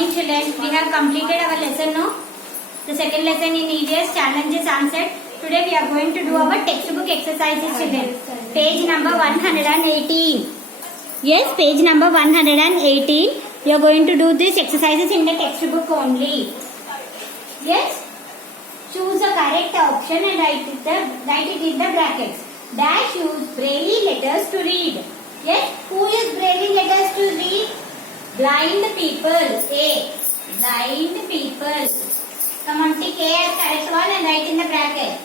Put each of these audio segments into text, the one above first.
morning children. We have completed our lesson now. The second lesson in EVS challenges answered. Today we are going to do our textbook exercises children. Page number 118. Yes, page number 118. We are going to do these exercises in the textbook only. Yes. Choose a correct option and write it in the brackets. Dash use braille letters to read. Yes. Who use braille letters to read? Blind people. A. Blind people. Come on, tick A as correct one and write in the bracket.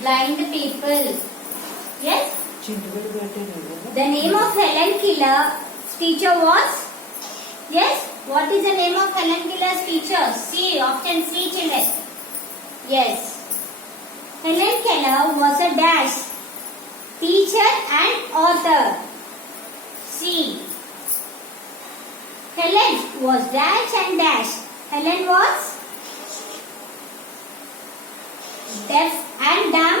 Blind people. Yes. The name of Helen Keller's teacher was? Yes. What is the name of Helen Keller's teacher? C. Option C, children. Yes. Helen Keller was a dash teacher and author. C. Helen was dash and dash. Helen was deaf and dumb,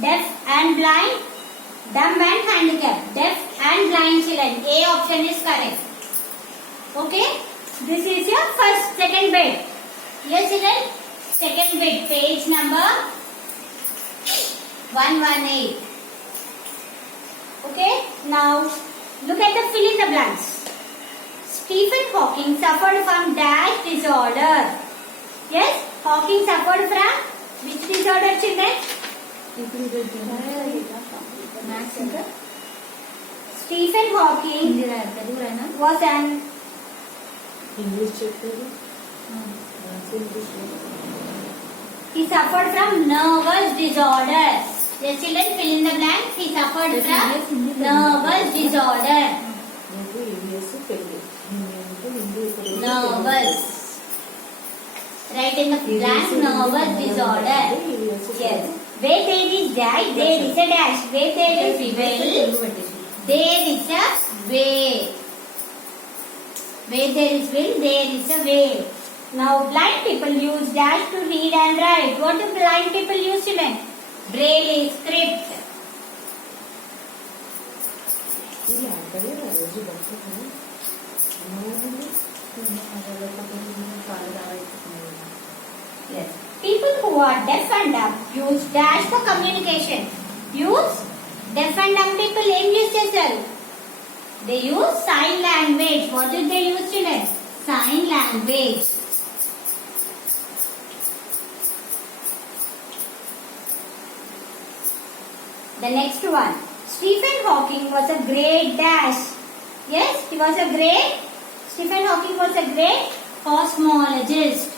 deaf and blind, dumb and handicapped, deaf and blind children. A option is correct. Okay. This is your second bit. Yes children. Second bit. Page number 118. Okay. Now look at the fill in the blanks. Stephen Hawking suffered from dash disorder. Yes. Hawking suffered from which disorder children? Stephen Hawking was an he suffered from nervous disorder. Yes, children, fill in the blanks. He suffered from nervous disorder. Nervous. Write in the blank. Nervous disorder. Yes. Where there is dash, there is a dash. Where there is will, there is a way. Where there is will, there is a way. Now blind people use dash to read and write. What do blind people use children? Braille script. Yes. People who are deaf and dumb use dash for communication. Use deaf and dumb people English themselves. They use sign language. What did they use children? Sign language. The next one. Stephen Hawking was a great dash. Yes, he was a great. Stephen Hawking was a great cosmologist.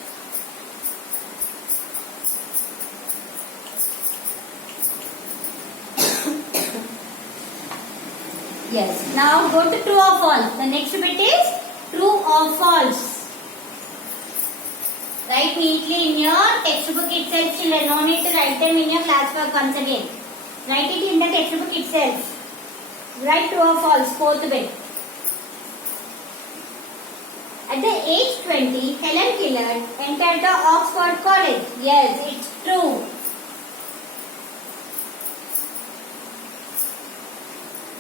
Yes. Now go to true or false. The next bit is true or false. Write neatly in your textbook itself, children. No need to write them in your classwork once again. Write it in the textbook itself. Write true or false, fourth bit. At the age 20, Helen Keller entered the Oxford College. Yes, it's true.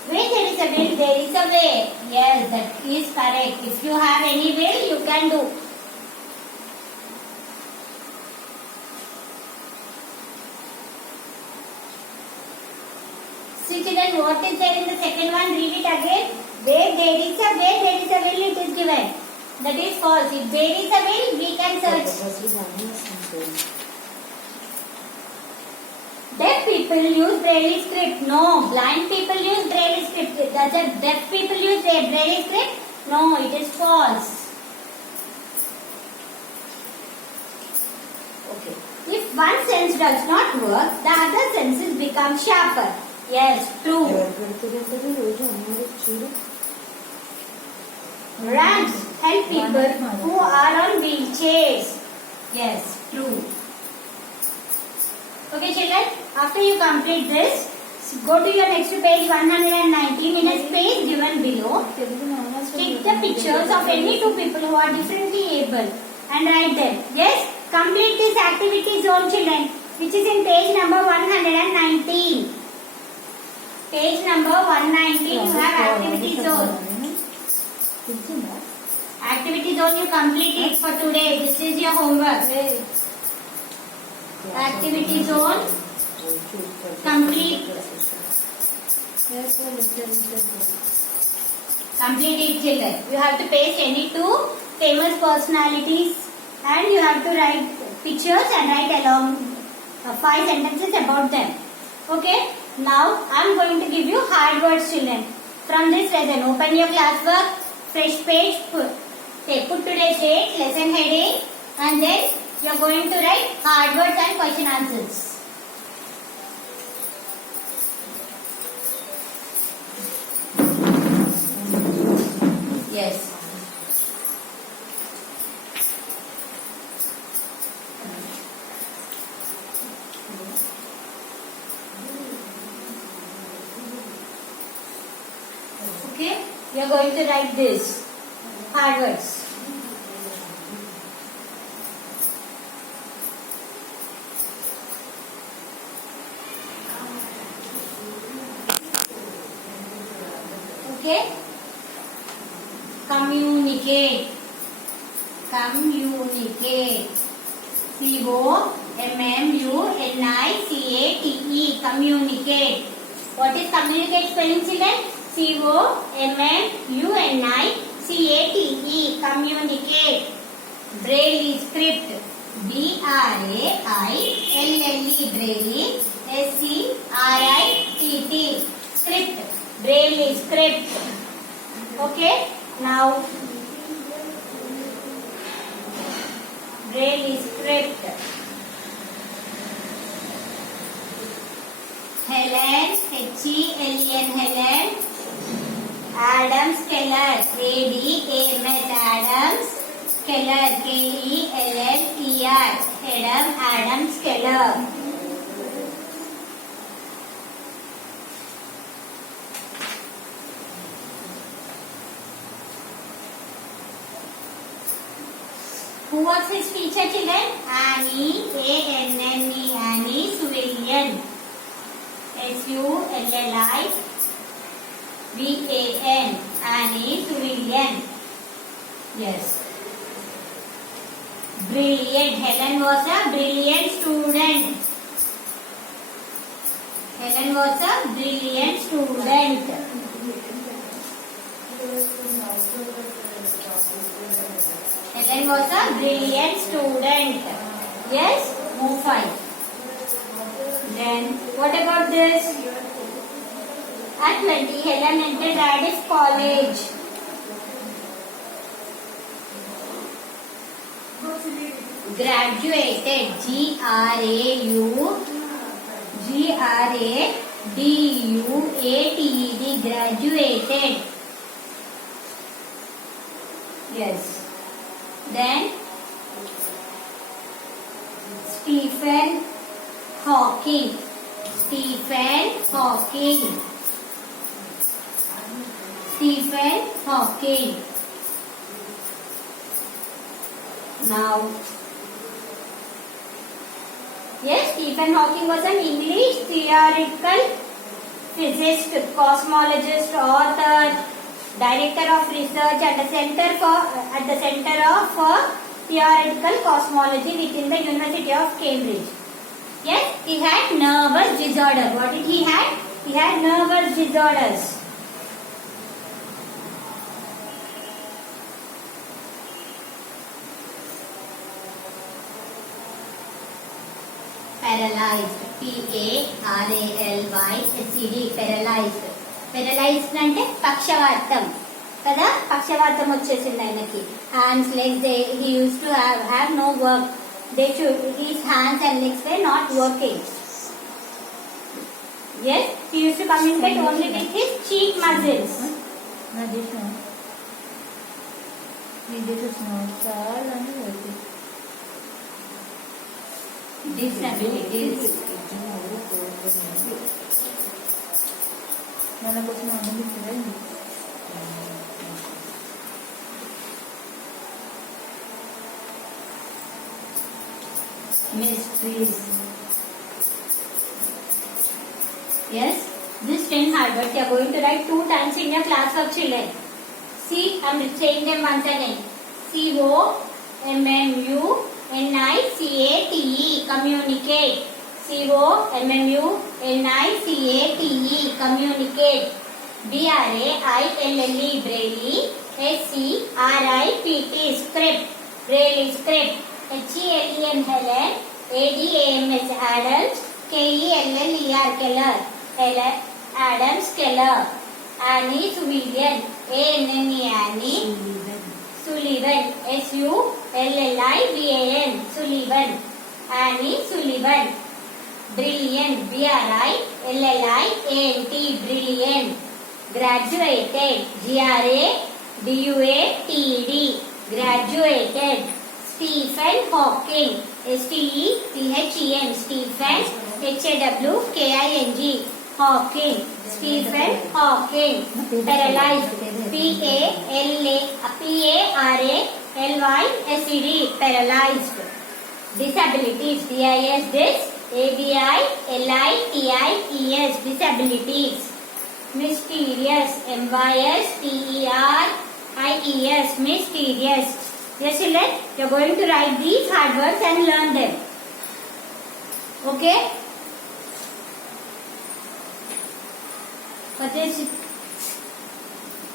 Where there is a will, there is a way. Yes, that is correct. If you have any will, you can do. See children, what is there in the second one? Read it again. Where there is a way, there is a will, it is given. That is false. If there is a will, we can search. Deaf people use braille script. No. Blind people use braille script. Does the deaf people use their braille script? No, it is false. Okay. If one sense does not work, the other senses become sharper. Yes, true. Ramps help people who are on wheelchairs. Yes, true. Okay children, after you complete this, go to your next page 119. In a space given below, stick the pictures of any two people who are differently able and write them. Yes, complete this activity zone children, which is in page number 119. Page number 119 you have activity zone. Activity zone you complete it for today. This is your homework. Activity zone complete. Complete it, children. You have to paste any two famous personalities and you have to write pictures and write along 5 sentences about them. Okay. Now I am going to give you hard words, children. From this lesson, open your classwork, fresh page, put today's date, lesson heading, and then you are going to write hard words and question answers. Yes. Okay, we are going to write this hard words. Okay, communicate. Communicate. C-O-M-M-U-N-I-C-A-T-E. Communicate. What is communicate spelling, children? C-O-M-M-U-N-I-C-A-T-E. Communicate. Braille script. B-R-A-I-L-L-E. Braille. S-C-R-I-P-T. Script. Braille script. Okay. Now, Braille script. Helen, H-E-L-E-N, Helen. Adams Keller, A-D-A-M-S, Adams Keller, K-E-L-L-E-R, Adams Keller. Who was his teacher, children? Annie, A-N-N-E, Annie Suvillian. S-U-L-L-I-V-A-N, Annie Suvillian. Yes. Brilliant. Helen was a brilliant student. Helen was a brilliant student. Helen was a brilliant student. Yes, move 5. Then, what about this? At 20, Helen entered Radiff College. Graduated. G-R-A-D-U-A-T-E-D. Graduated. Yes. Then, Stephen Hawking. Stephen Hawking. Stephen Hawking. Now, yes, Stephen Hawking was an English theoretical physicist, cosmologist, author, director of research at the Center of Theoretical Cosmology within the University of Cambridge. Yes, he had nervous disorder. What did he have? He had nervous disorders. Paralyzed. P-A-R-A-L-Y-S-E-D. Paralyzed. Paralyzed అంటే పక్షవాతం కదా, పక్షవాతం వచ్చేసింది ఆయనకి. Hands legs he used to have no work. His hands and legs were not working. Yes, he used to communicate only with his cheek muscles. Disabilities. Mysteries. Yes, this 10 hard words you are going to write 2 times in your classwork, children. See, I am saying them once again. communicate, communicate, communicate, communicate, braille, braille, script, script, braille, script, helen, helen, adams, adams, keller, keller, Adams, Keller, Annie, Sullivan, Annie, Sullivan, Sullivan, Sullivan, Annie, Sullivan, brilliant, brilliant, brilliant, graduated, graduated, graduated, Stephen Hawking, Stephen, Stephen, Hawking, Hawking, Stephen Hawking, paralyzed, Paralysed, paralyzed, disabilities, disabilities, disabilities, mysterious, mysterious, mysterious. Yes, children, you are going to write these hard words and learn them. Okay? For this,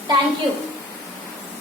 thank you.